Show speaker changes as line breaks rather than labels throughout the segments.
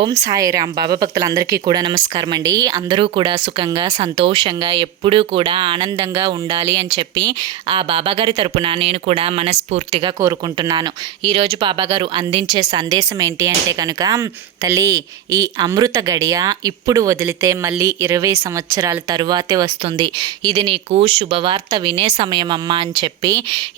ఓం సాయిరామ్. బాబా భక్తులందరికీ కూడా నమస్కారం అండి. అందరూ కూడా సుఖంగా సంతోషంగా ఎప్పుడూ కూడా ఆనందంగా ఉండాలి అని చెప్పి ఆ బాబాగారి తరపున నేను కూడా మనస్ఫూర్తిగా కోరుకుంటున్నాను. ఈరోజు బాబాగారు అందించే సందేశం ఏంటి అంటే కనుక తల్లి ఈ అమృత గడియ ఇప్పుడు వదిలితే మళ్ళీ ఇరవై సంవత్సరాల తరువాతే వస్తుంది. ఇది నీకు శుభవార్త వినే సమయం అమ్మా అని చెప్పి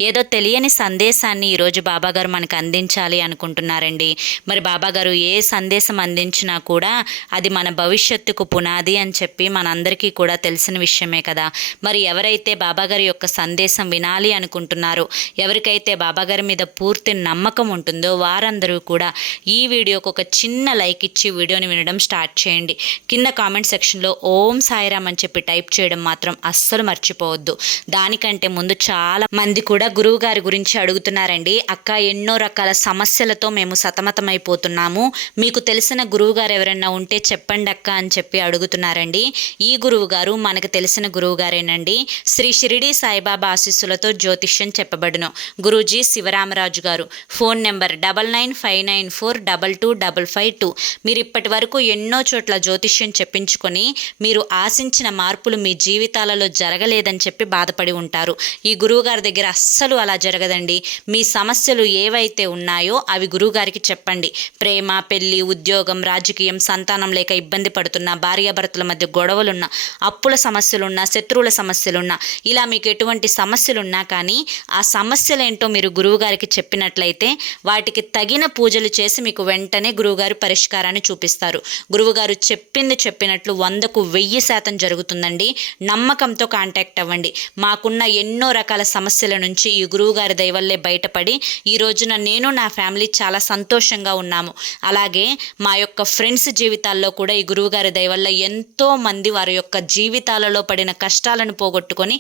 ఏదో తెలియని సందేశాన్ని ఈరోజు బాబాగారు మనకు అందించాలి అనుకుంటున్నారండి. మరి బాబాగారు ఏ సందేశం అందించినా కూడా అది మన భవిష్యత్తుకు పునాది అని చెప్పి మనందరికీ కూడా తెలిసిన విషయమే కదా. మరి ఎవరైతే బాబాగారి యొక్క సందేశం వినాలి అనుకుంటున్నారో ఎవరికైతే బాబాగారి మీద పూర్తి నమ్మకం ఉంటుందో వారందరూ కూడా ఈ వీడియోకు ఒక చిన్న లైక్ ఇచ్చి వీడియోని వినడం స్టార్ట్ చేయండి. కింద కామెంట్ సెక్షన్లో ఓం సాయిరామ్ అని చెప్పి టైప్ చేయడం మాత్రం అస్సలు మర్చిపోవద్దు. దానికంటే ముందు చాలా మంది కూడా గురువు గారి గురించి అడుగుతున్నారండి. అక్క ఎన్నో రకాల సమస్యలతో మేము సతమతమైపోతున్నాము. మీకు తెలిసిన గురువు గారు ఎవరైనా ఉంటే చెప్పండి అక్క అని చెప్పి అడుగుతున్నారండి. ఈ గురువు గారు మనకు తెలిసిన గురువు గారేనండి శ్రీ షిరిడి సాయిబాబా ఆశీస్సులతో జ్యోతిష్యం చెప్పబడును. Guruji Sivaramaraju garu. Phone number double nine five nine four double two double five two. మీరు ఇప్పటి వరకు ఎన్నో చోట్ల జ్యోతిష్యం చెప్పించుకొని మీరు ఆశించిన మార్పులు మీ జీవితాలలో జరగలేదని చెప్పి బాధపడి ఉంటారు. ఈ గురువుగారి దగ్గర అస్సలు అలా జరగదండి. మీ సమస్యలు ఏవైతే ఉన్నాయో అవి గురువుగారికి చెప్పండి. ప్రేమ పెళ్ళి ఉద్యోగం రాజకీయం సంతానం లేక ఇబ్బంది పడుతున్న భార్యాభర్తల మధ్య గొడవలున్నా అప్పుల సమస్యలున్నా శత్రువుల సమస్యలున్నా ఇలా మీకు ఎటువంటి సమస్యలున్నా కానీ ఆ సమస్యలేంటో మీరు గురువుగారికి చెప్పినట్లయితే వాటికి తగిన పూజలు చేసి మీకు వెంటనే గురువుగారు పరిష్కారాన్ని చూపిస్తారు. గురువుగారు చెప్పింది చెప్పినట్లు వందకు వెయ్యి శాతం జరుగుతుందండి. నమ్మకంతో కాంటాక్ట్ అవ్వండి. మాకున్న ఎన్నో రకాల సమస్యల నుంచి ఈ గురువుగారి దయవల్లే బయటపడి ఈ రోజున నేను నా ఫ్యామిలీ చాలా సంతోషంగా ఉన్నాము. అలాగే మా యొక్క ఫ్రెండ్స్ జీవితాల్లో కూడా ఈ గురువుగారి దయవల్ల ఎంతో మంది వారి యొక్క జీవితాలలో పడిన కష్టాలను పోగొట్టుకొని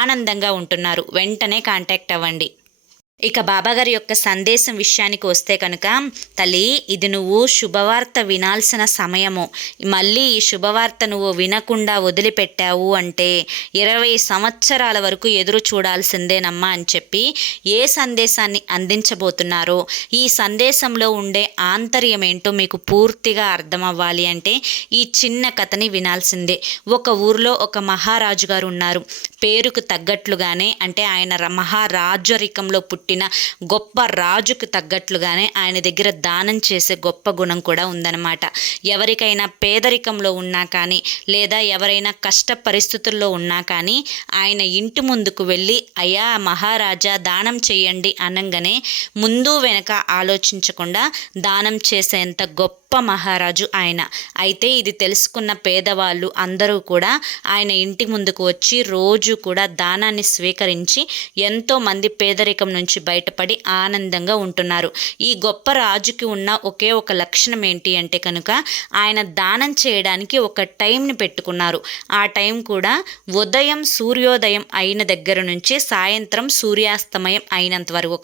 ఆనందంగా ఉంటున్నారు. వెంటనే కాంటాక్ట్ అవ్వండి. ఇక బాబాగారి యొక్క సందేశం విషయానికి వస్తే కనుక తల్లి ఇది నువ్వు శుభవార్త వినాల్సిన సమయము. మళ్ళీ ఈ శుభవార్త నువ్వు వినకుండా వదిలిపెట్టావు అంటే ఇరవై సంవత్సరాల వరకు ఎదురు చూడాల్సిందేనమ్మా అని చెప్పి ఏ సందేశాన్ని అందించబోతున్నారో? ఈ సందేశంలో ఉండే ఆంతర్యం ఏంటో మీకు పూర్తిగా అర్థమవ్వాలి అంటే ఈ చిన్న కథని వినాల్సిందే. ఒక ఊర్లో ఒక మహారాజు గారు ఉన్నారు. పేరుకు తగ్గట్లుగానే అంటే ఆయన మహారాజరికంలో పుట్టి పుట్టిన గొప్ప రాజుకు తగ్గట్లుగానే ఆయన దగ్గర దానం చేసే గొప్ప గుణం కూడా ఉందన్నమాట. ఎవరికైనా పేదరికంలో ఉన్నా కానీ లేదా ఎవరైనా కష్ట పరిస్థితుల్లో ఉన్నా కానీ ఆయన ఇంటి ముందుకు వెళ్ళి అయ్యా మహారాజా దానం చేయండి అనగానే ముందు వెనక ఆలోచించకుండా దానం చేసేంత గొప్ప మహారాజు ఆయన. అయితే ఇది తెలుసుకున్న పేదవాళ్ళు అందరూ కూడా ఆయన ఇంటి ముందుకు వచ్చి రోజు కూడా దానాన్ని స్వీకరించి ఎంతో మంది పేదరికం నుంచి బయటపడి ఆనందంగా ఉంటున్నారు. ఈ గొప్ప రాజుకి ఉన్న ఒకే ఒక లక్షణం ఏంటి అంటే కనుక ఆయన దానం చేయడానికి ఒక టైంని పెట్టుకున్నారు. ఆ టైం కూడా ఉదయం సూర్యోదయం అయిన దగ్గర నుంచి సాయంత్రం సూర్యాస్తమయం అయినంత వరకు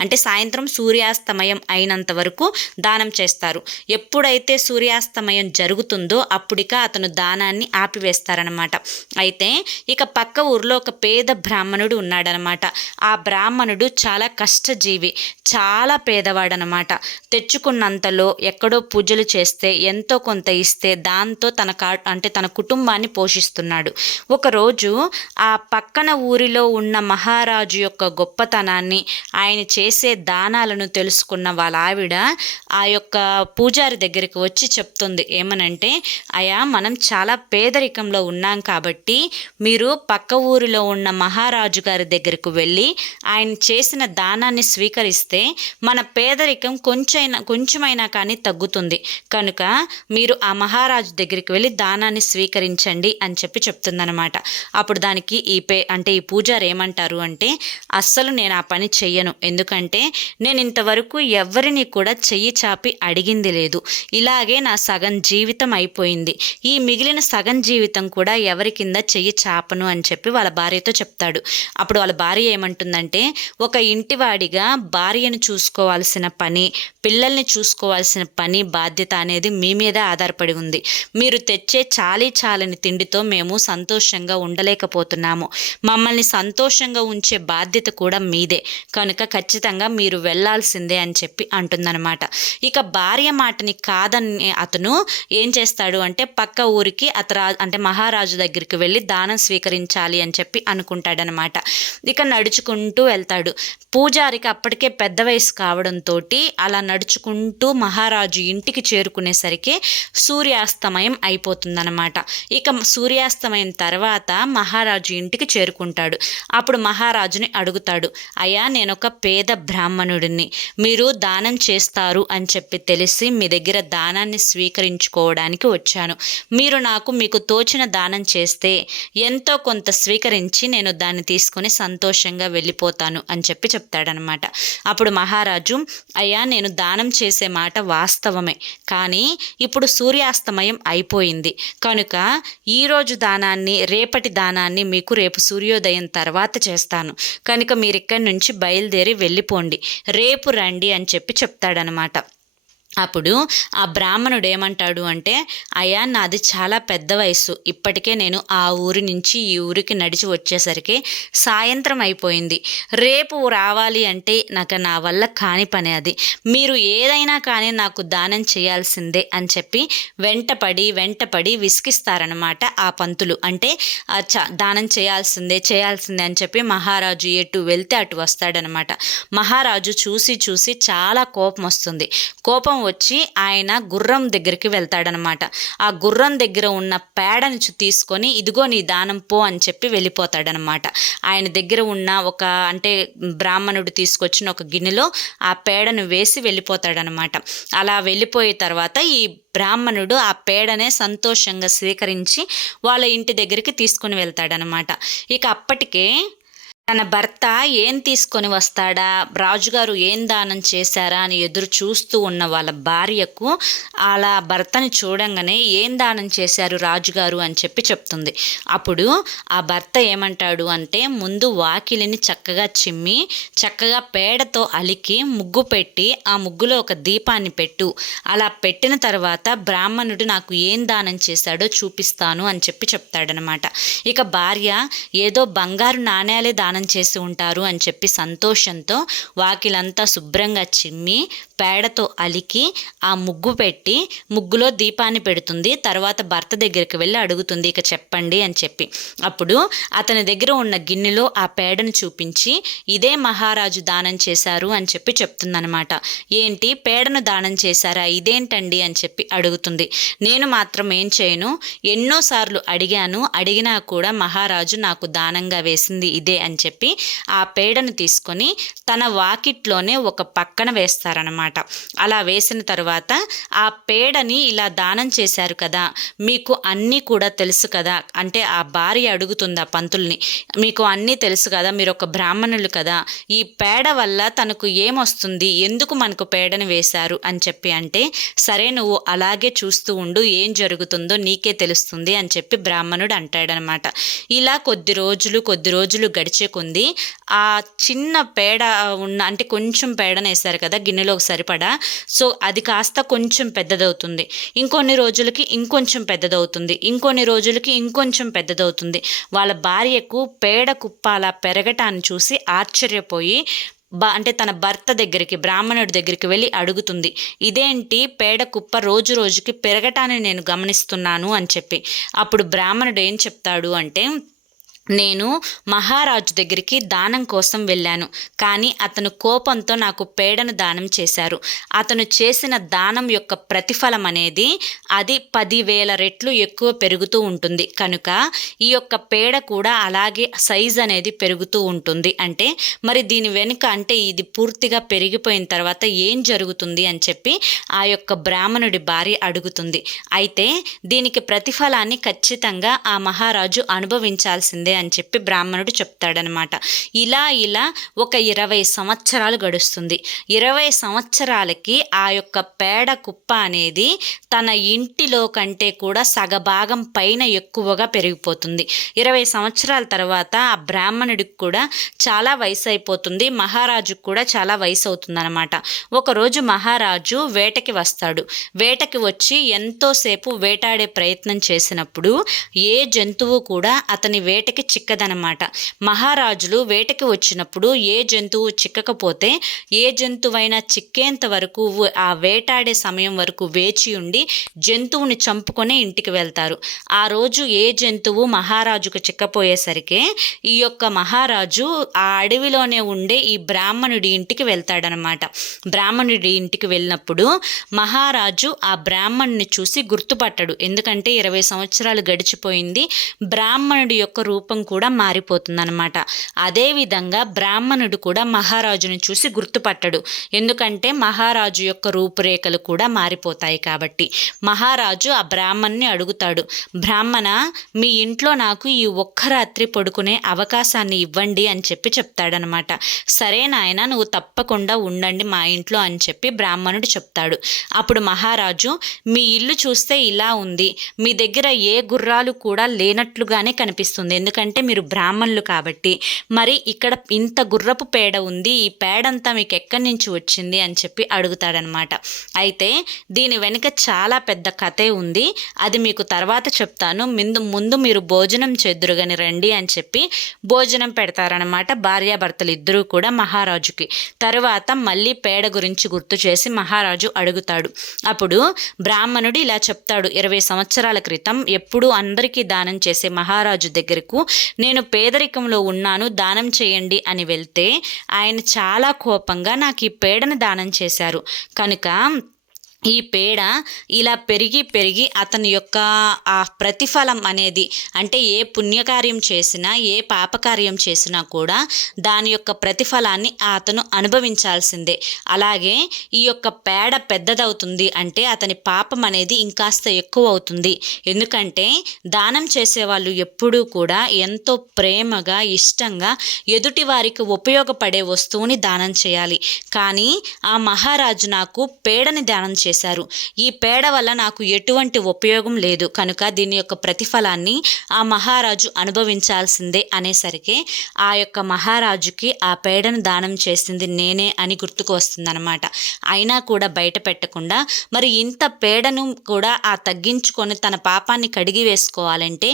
అంటే సాయంత్రం సూర్యాస్తమయం అయినంత వరకు దానం చేస్తారు. ఎప్పుడైతే సూర్యాస్తమయం జరుగుతుందో అప్పుడిక అతను దానాన్ని ఆపివేస్తారనమాట అయితే ఇక పక్క ఊర్లో ఒక పేద బ్రాహ్మణుడు ఉన్నాడనమాట ఆ బ్రాహ్మణుడు చాలా చాలా కష్టజీవి చాలా పేదవాడనమాట. తెచ్చుకున్నంతలో ఎక్కడో పూజలు చేస్తే ఎంతో కొంత ఇస్తే దాంతో తన కా అంటే తన కుటుంబాన్ని పోషిస్తున్నాడు. ఒకరోజు ఆ పక్కన ఊరిలో ఉన్న మహారాజు యొక్క గొప్పతనాన్ని ఆయన చేసే దానాలను తెలుసుకున్న వాళ్ళ ఆవిడ ఆ యొక్క పూజారి దగ్గరికి వచ్చి చెప్తుంది. ఏమనంటే అయా మనం చాలా పేదరికంలో ఉన్నాం కాబట్టి మీరు పక్క ఊరిలో ఉన్న మహారాజు గారి దగ్గరకు వెళ్ళి ఆయన చేసిన దానాన్ని స్వీకరిస్తే మన పేదరికం కొంచెమైనా కొంచెమైనా కానీ తగ్గుతుంది. కనుక మీరు ఆ మహారాజు దగ్గరికి వెళ్ళి దానాన్ని స్వీకరించండి అని చెప్పి చెప్తుందనమాట అప్పుడు దానికి ఈ పే అంటే ఈ పూజారు ఏమంటారు అంటే అస్సలు నేను ఆ పని చెయ్యను. ఎందుకంటే నేను ఇంతవరకు ఎవరిని కూడా చెయ్యి చాపి అడిగింది లేదు. ఇలాగే నా సగం జీవితం అయిపోయింది. ఈ మిగిలిన సగం జీవితం కూడా ఎవరి కింద చెయ్యి చాపను అని చెప్పి వాళ్ళ భార్యతో చెప్తాడు. అప్పుడు వాళ్ళ భార్య ఏమంటుందంటే ఒక ఇంటివాడిగా భార్యను చూసుకోవాల్సిన పని పిల్లల్ని చూసుకోవాల్సిన పని బాధ్యత అనేది మీ మీద ఆధారపడి ఉంది. మీరు తెచ్చే చాలీ చాలని తిండితో మేము సంతోషంగా ఉండలేకపోతున్నాము. మమ్మల్ని సంతోషంగా ఉంచే బాధ్యత కూడా మీదే. కనుక ఖచ్చితంగా మీరు వెళ్ళాల్సిందే అని చెప్పి అంటుందన్నమాట. ఇక భార్య మాటని కాదని అతను ఏం చేస్తాడు అంటే పక్క ఊరికి అతరా అంటే మహారాజు దగ్గరికి వెళ్ళి దానం స్వీకరించాలి అని చెప్పి అనుకుంటాడనమాట ఇక నడుచుకుంటూ వెళ్తాడు. పూజారికి అప్పటికే పెద్ద వయసు కావడంతో అలా నడుచుకుంటూ మహారాజు ఇంటికి చేరుకునేసరికి సూర్యాస్తమయం అయిపోతుందన్నమాట. ఇక సూర్యాస్తమయం తర్వాత మహారాజు ఇంటికి చేరుకుంటాడు. అప్పుడు మహారాజుని అడుగుతాడు అయ్యా నేను ఒక పేద బ్రాహ్మణుడిని. మీరు దానం చేస్తారు అని చెప్పి తెలిసి మీ దగ్గర దానాన్ని స్వీకరించుకోవడానికి వచ్చాను. మీరు నాకు మీకు తోచిన దానం చేస్తే ఎంతో కొంత స్వీకరించి నేను దాన్ని తీసుకొని సంతోషంగా వెళ్ళిపోతాను అని చెప్పి చెప్తాడనమాట. అప్పుడు మహారాజు అయ్యా నేను దానం చేసే మాట వాస్తవమే. కానీ ఇప్పుడు సూర్యాస్తమయం అయిపోయింది. కనుక ఈరోజు దానాన్ని రేపటి దానాన్ని మీకు రేపు సూర్యోదయం తర్వాత చేస్తాను. కనుక మీరు ఇక్కడి నుంచి బయలుదేరి వెళ్ళిపోండి. రేపు రండి అని చెప్పి చెప్తాడనమాట. అప్పుడు ఆ బ్రాహ్మణుడు ఏమంటాడు అంటే అయ్యా నాది చాలా పెద్ద వయసు ఇప్పటికే నేను ఆ ఊరి నుంచి ఈ ఊరికి నడిచి వచ్చేసరికి సాయంత్రం అయిపోయింది. రేపు రావాలి అంటే నాకు నా వల్ల కాని పని అది. మీరు ఏదైనా కానీ నాకు దానం చేయాల్సిందే అని చెప్పి వెంటపడి వెంటపడి విసికిస్తారనమాట ఆ పంతులు. అంటే చ దానం చేయాల్సిందే చేయాల్సిందే అని చెప్పి మహారాజు ఎటు వెళ్తే అటు వస్తాడనమాట మహారాజు చూసి చూసి చాలా కోపం వస్తుంది. కోపం వచ్చి ఆయన గుర్రం దగ్గరికి వెళ్తాడనమాట. ఆ గుర్రం దగ్గర ఉన్న పేడను తీసుకొని ఇదిగో నీ దానం పో అని చెప్పి వెళ్ళిపోతాడనమాట. ఆయన దగ్గర ఉన్న ఒక అంటే బ్రాహ్మణుడు తీసుకొచ్చిన ఒక గిన్నెలో ఆ పేడను వేసి వెళ్ళిపోతాడనమాట. అలా వెళ్ళిపోయే తర్వాత ఈ బ్రాహ్మణుడు ఆ పేడనే సంతోషంగా స్వీకరించి వాళ్ళ ఇంటి దగ్గరికి తీసుకుని వెళ్తాడనమాట. ఇక అప్పటికే తన భర్త ఏం తీసుకొని వస్తాడా? రాజుగారు ఏం దానం చేశారా అని ఎదురు చూస్తూ ఉన్న వాళ్ళ భార్యకు అలా భర్తని చూడంగానే ఏం దానం చేశారు రాజుగారు అని చెప్పి చెప్తుంది. అప్పుడు ఆ భర్త ఏమంటాడు అంటే ముందు వాకిలిని చక్కగా చిమ్మి చక్కగా పేడతో అలికి ముగ్గు పెట్టి ఆ ముగ్గులో ఒక దీపాన్ని పెట్టు. అలా పెట్టిన తర్వాత బ్రాహ్మణుడు నాకు ఏం దానం చేశాడో చూపిస్తాను అని చెప్పి చెప్తాడనమాట ఇక భార్య ఏదో బంగారు నాణ్యాలే దానం స్నానం చేసి ఉంటారు అని చెప్పి సంతోషంతో వాకిలంతా శుభ్రంగా చిమ్మి పేడతో అలికి ఆ ముగ్గు పెట్టి ముగ్గులో దీపాన్ని పెడుతుంది. తర్వాత భర్త దగ్గరికి వెళ్ళి అడుగుతుంది ఇక చెప్పండి అని చెప్పి. అప్పుడు అతని దగ్గర ఉన్న గిన్నెలో ఆ పేడను చూపించి ఇదే మహారాజు దానం చేశారు అని చెప్పి చెప్తుందనమాట ఏంటి? పేడను దానం చేశారా? ఇదేంటండి? అని చెప్పి అడుగుతుంది. నేను మాత్రం ఏం చేయను. ఎన్నోసార్లు అడిగాను. అడిగినా కూడా మహారాజు నాకు దానంగా వేసింది ఇదే అని చెప్పి ఆ పేడను తీసుకొని తన వాకిట్లోనే ఒక పక్కన వేస్తారనమాట అలా వేసిన తర్వాత ఆ పేడని ఇలా దానం చేశారు కదా మీకు అన్నీ కూడా తెలుసు కదా అంటే ఆ భార్య అడుగుతుంది ఆ పంతుల్ని మీకు అన్నీ తెలుసు కదా మీరు ఒక బ్రాహ్మణులు కదా ఈ పేడ వల్ల తనకు ఏమొస్తుంది ఎందుకు మనకు పేడని వేశారు అని చెప్పి అంటే సరే నువ్వు అలాగే చూస్తూ ఉండు ఏం జరుగుతుందో నీకే తెలుస్తుంది అని చెప్పి బ్రాహ్మణుడు అంటాడనమాట ఇలా కొద్ది రోజులు కొద్ది రోజులు గడిచే కొంది ఆ చిన్న పేడ ఉన్న అంటే కొంచెం పేడను వేశారు కదా ఒకసారి సరిపడా? సో అది కాస్త కొంచెం పెద్దదవుతుంది. ఇంకొన్ని రోజులకి ఇంకొంచెం పెద్దదవుతుంది. ఇంకొన్ని రోజులకి ఇంకొంచెం పెద్దదవుతుంది. వాళ్ళ భార్యకు పేడ కుప్పాల అలా పెరగటాన్ని చూసి ఆశ్చర్యపోయి బ అంటే తన భర్త దగ్గరికి బ్రాహ్మణుడి దగ్గరికి వెళ్ళి అడుగుతుంది ఇదేంటి పేడ కుప్ప రోజు రోజుకి పెరగటాన్ని నేను గమనిస్తున్నాను అని చెప్పి. అప్పుడు బ్రాహ్మణుడు ఏం చెప్తాడు అంటే నేను మహారాజు దగ్గరికి దానం కోసం వెళ్ళాను. కానీ అతను కోపంతో నాకు పేడను దానం చేశారు. అతను చేసిన దానం యొక్క ప్రతిఫలం అనేది అది పదివేల రెట్లు ఎక్కువ పెరుగుతూ ఉంటుంది. కనుక ఈ యొక్క పేడ కూడా అలాగే సైజ్ అనేది పెరుగుతూ ఉంటుంది. అంటే మరి దీని వెనుక అంటే ఇది పూర్తిగా పెరిగిపోయిన తర్వాత ఏం జరుగుతుంది అని చెప్పి ఆ యొక్క బ్రాహ్మణుడి భార్య అడుగుతుంది. అయితే దీనికి ప్రతిఫలాన్ని ఖచ్చితంగా ఆ మహారాజు అనుభవించాల్సిందే అని చెప్పి బ్రాహ్మణుడు చెప్తాడనమాట. ఇలా ఇలా ఒక ఇరవై సంవత్సరాలు గడుస్తుంది. ఇరవై సంవత్సరాలకి ఆ యొక్క పేడ కుప్ప అనేది తన ఇంటిలో కంటే కూడా సగభాగం పైన ఎక్కువగా పెరిగిపోతుంది. ఇరవై సంవత్సరాల తర్వాత ఆ బ్రాహ్మణుడికి కూడా చాలా వయసు అయిపోతుంది. మహారాజుకు కూడా చాలా వయసు అవుతుందన్నమాట ఒకరోజు మహారాజు వేటకి వస్తాడు. వేటకి వచ్చి ఎంతోసేపు వేటాడే ప్రయత్నం చేసినప్పుడు ఏ జంతువు కూడా అతని వేటకి చిక్కదనమాట. మహారాజులు వేటకి వచ్చినప్పుడు ఏ జంతువు చిక్కకపోతే ఏ జంతువైనా చిక్కేంత వరకు ఆ వేటాడే సమయం వరకు వేచి ఉండి జంతువుని చంపుకొని ఇంటికి వెళ్తారు. ఆ రోజు ఏ జంతువు మహారాజుకు చిక్కపోయేసరికి ఈ యొక్క మహారాజు ఆ అడవిలోనే ఉండే ఈ బ్రాహ్మణుడి ఇంటికి వెళ్తాడనమాట. బ్రాహ్మణుడి ఇంటికి వెళ్ళినప్పుడు మహారాజు ఆ బ్రాహ్మణుని చూసి గుర్తుపట్టడు. ఎందుకంటే ఇరవై సంవత్సరాలు గడిచిపోయింది. బ్రాహ్మణుడి యొక్క రూపం కూడా మారిపోతుందన్నమాట. అదేవిధంగా బ్రాహ్మణుడు కూడా మహారాజుని చూసి గుర్తుపట్టడు. ఎందుకంటే మహారాజు యొక్క రూపురేఖలు కూడా మారిపోతాయి కాబట్టి. మహారాజు ఆ బ్రాహ్మణ్ణి అడుగుతాడు బ్రాహ్మణ మీ ఇంట్లో నాకు ఈ ఒక్క రాత్రి పడుకునే అవకాశాన్ని ఇవ్వండి అని చెప్పి చెప్తాడనమాట సరే నాయన నువ్వు తప్పకుండా ఉండండి మా ఇంట్లో అని చెప్పి బ్రాహ్మణుడు చెప్తాడు. అప్పుడు మహారాజు మీ ఇల్లు చూస్తే ఇలా ఉంది. మీ దగ్గర ఏ గుర్రాలు కూడా లేనట్లుగానే కనిపిస్తుంది. ఎందుకంటే మీరు బ్రాహ్మణులు కాబట్టి మరి ఇక్కడ ఇంత గుర్రపు పేడ ఉంది ఈ పేడంతా మీకు ఎక్కడి నుంచి వచ్చింది అని చెప్పి అడుగుతాడనమాట. అయితే దీని వెనుక చాలా పెద్ద కథే ఉంది. అది మీకు తర్వాత చెప్తాను. ముందు ముందు మీరు భోజనం చెద్దురుగని రండి అని చెప్పి భోజనం పెడతారనమాట భార్యాభర్తలు ఇద్దరూ కూడా మహారాజుకి. తర్వాత మళ్ళీ పేడ గురించి గుర్తు చేసి మహారాజు అడుగుతాడు. అప్పుడు బ్రాహ్మణుడు ఇలా చెప్తాడు. ఇరవై సంవత్సరాల క్రితం ఎప్పుడూ అందరికీ దానం చేసే మహారాజు దగ్గరకు నేను పేదరికంలో ఉన్నాను దానం చేయండి అని వెళ్తే ఆయన చాలా కోపంగా నాకు ఈ పేడను దానం చేశారు. కనుక ఈ పేడ ఇలా పెరిగి పెరిగి అతని యొక్క ఆ ప్రతిఫలం అనేది అంటే ఏ పుణ్యకార్యం చేసినా ఏ పాపకార్యం చేసినా కూడా దాని యొక్క ప్రతిఫలాన్ని అతను అనుభవించాల్సిందే. అలాగే ఈ యొక్క పేడ పెద్దదవుతుంది అంటే అతని పాపం అనేది ఇంకాస్త ఎక్కువ అవుతుంది ఎందుకంటే దానం చేసేవాళ్ళు ఎప్పుడూ కూడా ఎంతో ప్రేమగా ఇష్టంగా ఎదుటి వారికి ఉపయోగపడే వస్తువుని దానం చేయాలి. కానీ ఆ మహారాజు నాకు పేడని దానం చేసి చేశారు. ఈ పేడ వల్ల నాకు ఎటువంటి ఉపయోగం లేదు. కనుక దీని యొక్క ప్రతిఫలాన్ని ఆ మహారాజు అనుభవించాల్సిందే అనేసరికి ఆ యొక్క మహారాజుకి ఆ పేడను దానం చేసింది నేనే అని గుర్తుకు వస్తుందన్నమాట. అయినా కూడా బయట పెట్టకుండా మరి ఇంత పేడను కూడా ఆ తగ్గించుకొని తన పాపాన్ని కడిగి వేసుకోవాలంటే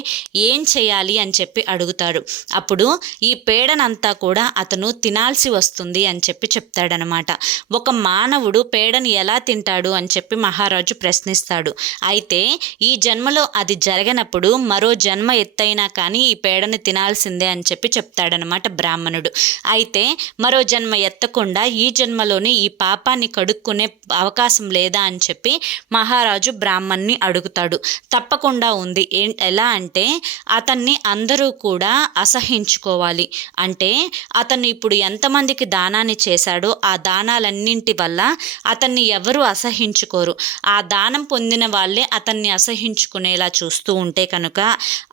ఏం చేయాలి అని చెప్పి అడుగుతాడు. అప్పుడు ఈ పేడనంతా కూడా అతను తినాల్సి వస్తుంది అని చెప్పి చెప్తాడనమాట ఒక మానవుడు పేడను ఎలా తింటాడు అని చెప్పి మహారాజు ప్రశ్నిస్తాడు. అయితే ఈ జన్మలో అది జరగనప్పుడు మరో జన్మ ఎత్తైనా కానీ ఈ పేడని తినాల్సిందే అని చెప్పి చెప్తాడనమాట బ్రాహ్మణుడు. అయితే మరో జన్మ ఎత్తకుండా ఈ జన్మలోని ఈ పాపాన్ని కడుక్కునే అవకాశం లేదా అని చెప్పి మహారాజు బ్రాహ్మణ్ణి అడుగుతాడు. తప్పకుండా ఉంది. ఏ ఎలా అంటే అతన్ని అందరూ కూడా అసహించుకోవాలి. అంటే అతను ఇప్పుడు ఎంతమందికి దానాన్ని చేశాడో ఆ దానాలన్నింటి వల్ల అతన్ని ఎవరు అసహించుకోరు ఆ దానం పొందిన వాళ్ళే అతన్ని అసహించుకునేలా చూస్తూ ఉంటే కనుక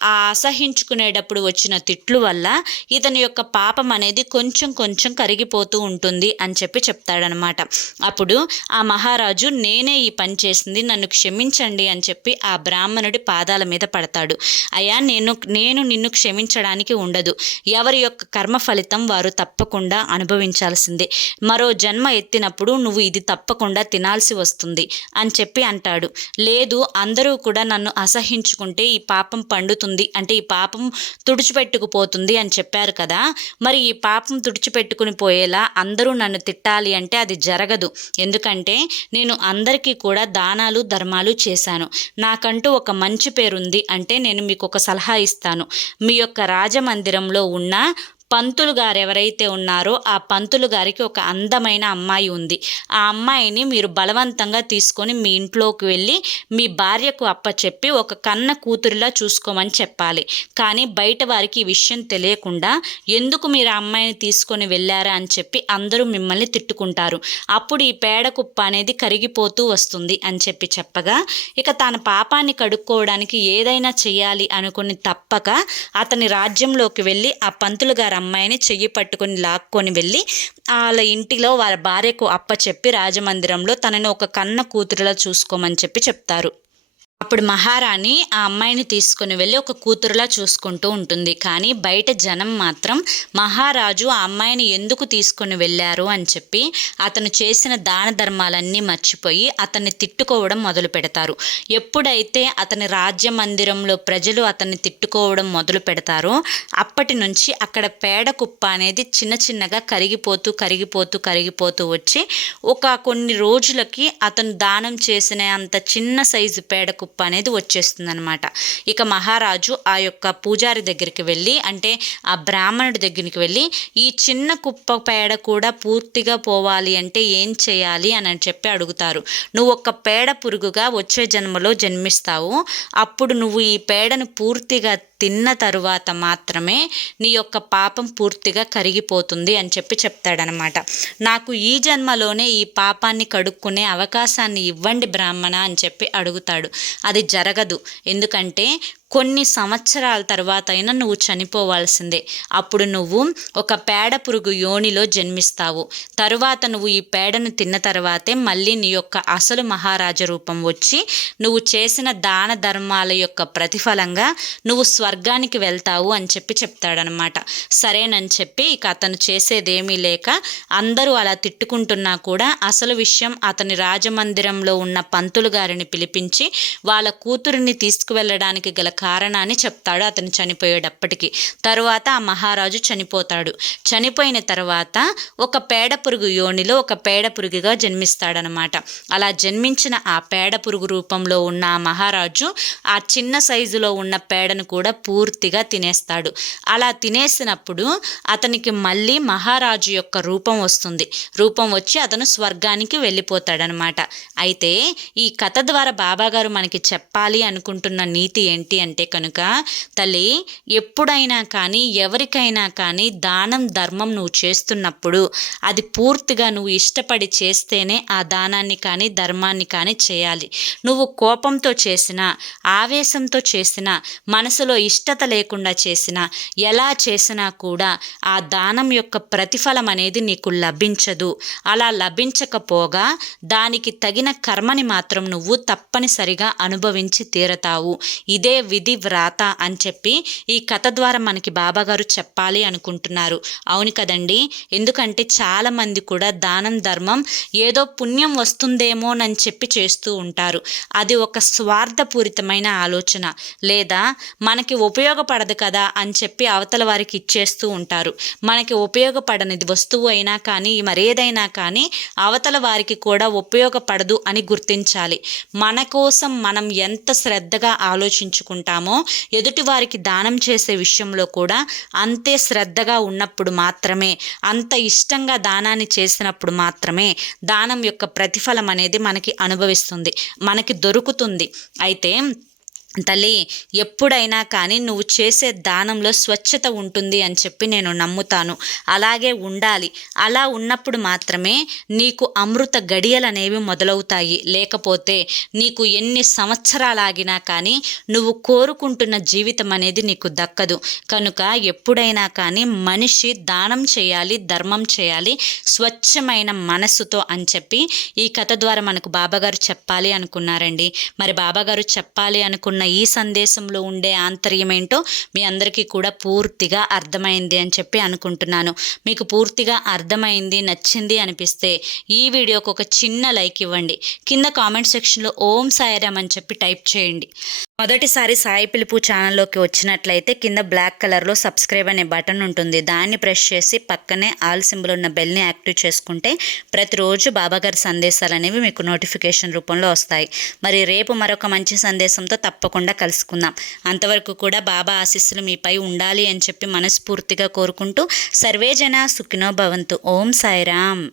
ఆ అసహించుకునేటప్పుడు వచ్చిన తిట్లు వల్ల ఇతని యొక్క పాపం అనేది కొంచెం కొంచెం కరిగిపోతూ ఉంటుంది అని చెప్పి చెప్తాడనమాట. అప్పుడు ఆ మహారాజు నేనే ఈ పని చేసింది నన్ను క్షమించండి అని చెప్పి ఆ బ్రాహ్మణుడి పాదాల మీద పడతాడు. అయ్యా నేను నేను నిన్ను క్షమించడానికి ఉండదు. ఎవరి యొక్క కర్మ ఫలితం వారు తప్పకుండా అనుభవించాల్సిందే. మరో జన్మ ఎత్తినప్పుడు నువ్వు ఇది తప్పకుండా తినాల్సి వస్తుంది. అని చెప్పి అంటాడు. లేదు అందరూ కూడా నన్ను అసహించుకుంటే ఈ పాపం పండుతుంది అంటే ఈ పాపం తుడిచిపెట్టుకుపోతుంది అని చెప్పారు కదా. మరి ఈ పాపం తుడిచిపెట్టుకుని పోయేలా అందరూ నన్ను తిట్టాలి అంటే అది జరగదు. ఎందుకంటే నేను అందరికీ కూడా దానాలు ధర్మాలు చేశాను. నాకంటూ ఒక మంచి పేరుంది అంటే నేను మీకు ఒక సలహా ఇస్తాను. మీ యొక్క రాజమందిరంలో ఉన్న పంతులు గారు ఎవరైతే ఉన్నారో ఆ పంతులు గారికి ఒక అందమైన అమ్మాయి ఉంది. ఆ అమ్మాయిని మీరు బలవంతంగా తీసుకొని మీ ఇంట్లోకి వెళ్ళి మీ భార్యకు అప్పచెప్పి ఒక కన్న కూతురిలా చూసుకోమని చెప్పాలి. కానీ బయట వారికి ఈ విషయం తెలియకుండా ఎందుకు మీరు ఆ అమ్మాయిని తీసుకొని వెళ్ళారా అని చెప్పి అందరూ మిమ్మల్ని తిట్టుకుంటారు. అప్పుడు ఈ పేడ కుప్ప అనేది కరిగిపోతూ వస్తుంది అని చెప్పి చెప్పగా ఇక తన పాపాన్ని కడుక్కోవడానికి ఏదైనా చేయాలి అనుకుని తప్పక అతని రాజ్యంలోకి వెళ్ళి ఆ పంతులు గారు అమ్మాయిని చెయ్యి పట్టుకొని లాక్కొని వెళ్ళి వాళ్ళ ఇంటిలో వాళ్ళ భార్యకు అప్పచెప్పి రాజమందిరంలో తనని ఒక కన్న కూతురులా చూసుకోమని చెప్పి చెప్తారు. అప్పుడు మహారాణి ఆ అమ్మాయిని తీసుకుని వెళ్ళి ఒక కూతురులా చూసుకుంటూ ఉంటుంది. కానీ బయట జనం మాత్రం మహారాజు ఆ అమ్మాయిని ఎందుకు తీసుకొని వెళ్ళారు అని చెప్పి అతను చేసిన దాన ధర్మాలన్నీ మర్చిపోయి అతన్ని తిట్టుకోవడం మొదలు పెడతారు. ఎప్పుడైతే అతని రాజ్య మందిరంలో ప్రజలు అతన్ని తిట్టుకోవడం మొదలు పెడతారో అప్పటి నుంచి అక్కడ పేడ కుప్ప అనేది చిన్న చిన్నగా కరిగిపోతూ కరిగిపోతూ కరిగిపోతూ వచ్చి ఒక కొన్ని రోజులకి అతను దానం చేసిన అంత చిన్న సైజు పేడ కుప్ప కుప్ప అనేది వచ్చేస్తుంది అనమాట ఇక మహారాజు ఆ యొక్క పూజారి దగ్గరికి వెళ్ళి అంటే ఆ బ్రాహ్మణుడి దగ్గరికి వెళ్ళి ఈ చిన్న కుప్ప పేడ కూడా పూర్తిగా పోవాలి అంటే ఏం చేయాలి? అని చెప్పి అడుగుతారు. నువ్వు ఒక పేడ పురుగుగా వచ్చే జన్మలో జన్మిస్తావు. అప్పుడు నువ్వు ఈ పేడను పూర్తిగా తిన్న తరువాత మాత్రమే నీ యొక్క పాపం పూర్తిగా కరిగిపోతుంది అని చెప్పి చెప్తాడనమాట. నాకు ఈ జన్మలోనే ఈ పాపాన్ని కడుక్కునే అవకాశాన్ని ఇవ్వండి బ్రాహ్మణ అని చెప్పి అడుగుతాడు. అది జరగదు. ఎందుకంటే కొన్ని సంవత్సరాల తర్వాత అయినా నువ్వు చనిపోవాల్సిందే. అప్పుడు నువ్వు ఒక పేడ పురుగు యోనిలో జన్మిస్తావు. తరువాత నువ్వు ఈ పేడను తిన్న తర్వాతే మళ్ళీ నీ యొక్క అసలు మహారాజ రూపం వచ్చి నువ్వు చేసిన దాన ధర్మాల యొక్క ప్రతిఫలంగా నువ్వు స్వర్గానికి వెళ్తావు అని చెప్పి చెప్తాడనమాట సరేనని చెప్పి ఇక అతను చేసేదేమీ లేక అందరూ అలా తిట్టుకుంటున్నా కూడా అసలు విషయం అతని రాజమందిరంలో ఉన్న పంతులు గారిని పిలిపించి వాళ్ళ కూతురిని తీసుకువెళ్ళడానికి గల కారణాన్ని చెప్తాడు అతను చనిపోయేటప్పటికి. తరువాత ఆ మహారాజు చనిపోతాడు. చనిపోయిన తర్వాత ఒక పేడ పురుగు యోనిలో ఒక పేడ పురుగుగా జన్మిస్తాడనమాట. అలా జన్మించిన ఆ పేడ పురుగు రూపంలో ఉన్న ఆ మహారాజు ఆ చిన్న సైజులో ఉన్న పేడను కూడా పూర్తిగా తినేస్తాడు. అలా తినేసినప్పుడు అతనికి మళ్ళీ మహారాజు యొక్క రూపం వస్తుంది. రూపం వచ్చి అతను స్వర్గానికి వెళ్ళిపోతాడనమాట. అయితే ఈ కథ ద్వారా బాబాగారు మనకి చెప్పాలి అనుకుంటున్న నీతి ఏంటి అంటే కనుక తల్లి ఎప్పుడైనా కానీ ఎవరికైనా కానీ దానం ధర్మం నువ్వు చేస్తున్నప్పుడు అది పూర్తిగా నువ్వు ఇష్టపడి చేస్తేనే ఆ దానాన్ని కానీ ధర్మాన్ని కానీ చేయాలి. నువ్వు కోపంతో చేసిన ఆవేశంతో చేసిన మనసులో ఇష్టత లేకుండా చేసిన ఎలా చేసినా కూడా ఆ దానం యొక్క ప్రతిఫలం అనేది నీకు లభించదు. అలా లభించకపోగా దానికి తగిన కర్మని మాత్రం నువ్వు తప్పనిసరిగా అనుభవించి తీరతావు. ఇదే విధి వ్రాత అని చెప్పి ఈ కథ ద్వారా మనకి బాబాగారు చెప్పాలి అనుకుంటున్నారు. అవును కదండి? ఎందుకంటే చాలామంది కూడా దానం ధర్మం ఏదో పుణ్యం వస్తుందేమోనని చెప్పి చేస్తూ ఉంటారు. అది ఒక స్వార్థపూరితమైన ఆలోచన. లేదా మనకి ఉపయోగపడదు కదా అని చెప్పి అవతల వారికి ఇచ్చేస్తూ ఉంటారు. మనకి ఉపయోగపడనిది వస్తువు అయినా కానీ మరేదైనా కానీ అవతల వారికి కూడా ఉపయోగపడదు అని గుర్తించాలి. మన కోసం మనం ఎంత శ్రద్ధగా ఆలోచించుకుంటాం ఎదుటి వారికి దానం చేసే విషయంలో కూడా అంతే శ్రద్ధగా ఉన్నప్పుడు మాత్రమే అంత ఇష్టంగా దానాన్ని చేసినప్పుడు మాత్రమే దానం యొక్క ప్రతిఫలం అనేది మనకి అనుభవిస్తుంది మనకి దొరుకుతుంది. అయితే తల్లి ఎప్పుడైనా కానీ నువ్వు చేసే దానంలో స్వచ్ఛత ఉంటుంది అని చెప్పి నేను నమ్ముతాను. అలాగే ఉండాలి. అలా ఉన్నప్పుడు మాత్రమే నీకు అమృత గడియలు అనేవి మొదలవుతాయి. లేకపోతే నీకు ఎన్ని సంవత్సరాలాగినా కానీ నువ్వు కోరుకుంటున్న జీవితం అనేది నీకు దక్కదు. కనుక ఎప్పుడైనా కానీ మనిషి దానం చేయాలి ధర్మం చేయాలి స్వచ్ఛమైన మనస్సుతో అని చెప్పి ఈ కథ ద్వారా మనకు బాబాగారు చెప్పాలి అనుకున్నారండి. మరి బాబాగారు చెప్పాలి అనుకున్న ఈ సందేశంలో ఉండే ఆంతర్యం ఏంటో మీ అందరికీ కూడా పూర్తిగా అర్థమైంది అని చెప్పి అనుకుంటున్నాను. మీకు పూర్తిగా అర్థమైంది నచ్చింది అనిపిస్తే ఈ వీడియోకి ఒక చిన్న లైక్ ఇవ్వండి. కింద కామెంట్ సెక్షన్లో ఓం సాయిరామ్ అని చెప్పి టైప్ చేయండి. మొదటిసారి సాయి పిలుపు ఛానల్లోకి వచ్చినట్లయితే కింద బ్లాక్ కలర్లో సబ్స్క్రైబ్ అనే బటన్ ఉంటుంది. దాన్ని ప్రెస్ చేసి పక్కనే ఆల్ సింబల్ ఉన్న బెల్ని యాక్టివ్ చేసుకుంటే ప్రతిరోజు బాబాగారి సందేశాలు అనేవి మీకు నోటిఫికేషన్ రూపంలో వస్తాయి. మరి రేపు మరొక మంచి సందేశంతో తప్పకుండా కలుసుకుందాం. అంతవరకు కూడా బాబా ఆశీస్సులు మీపై ఉండాలి అని చెప్పి మనస్ఫూర్తిగా కోరుకుంటూ సర్వేజన సుఖినో భవంతు. ఓం సాయిరామ్.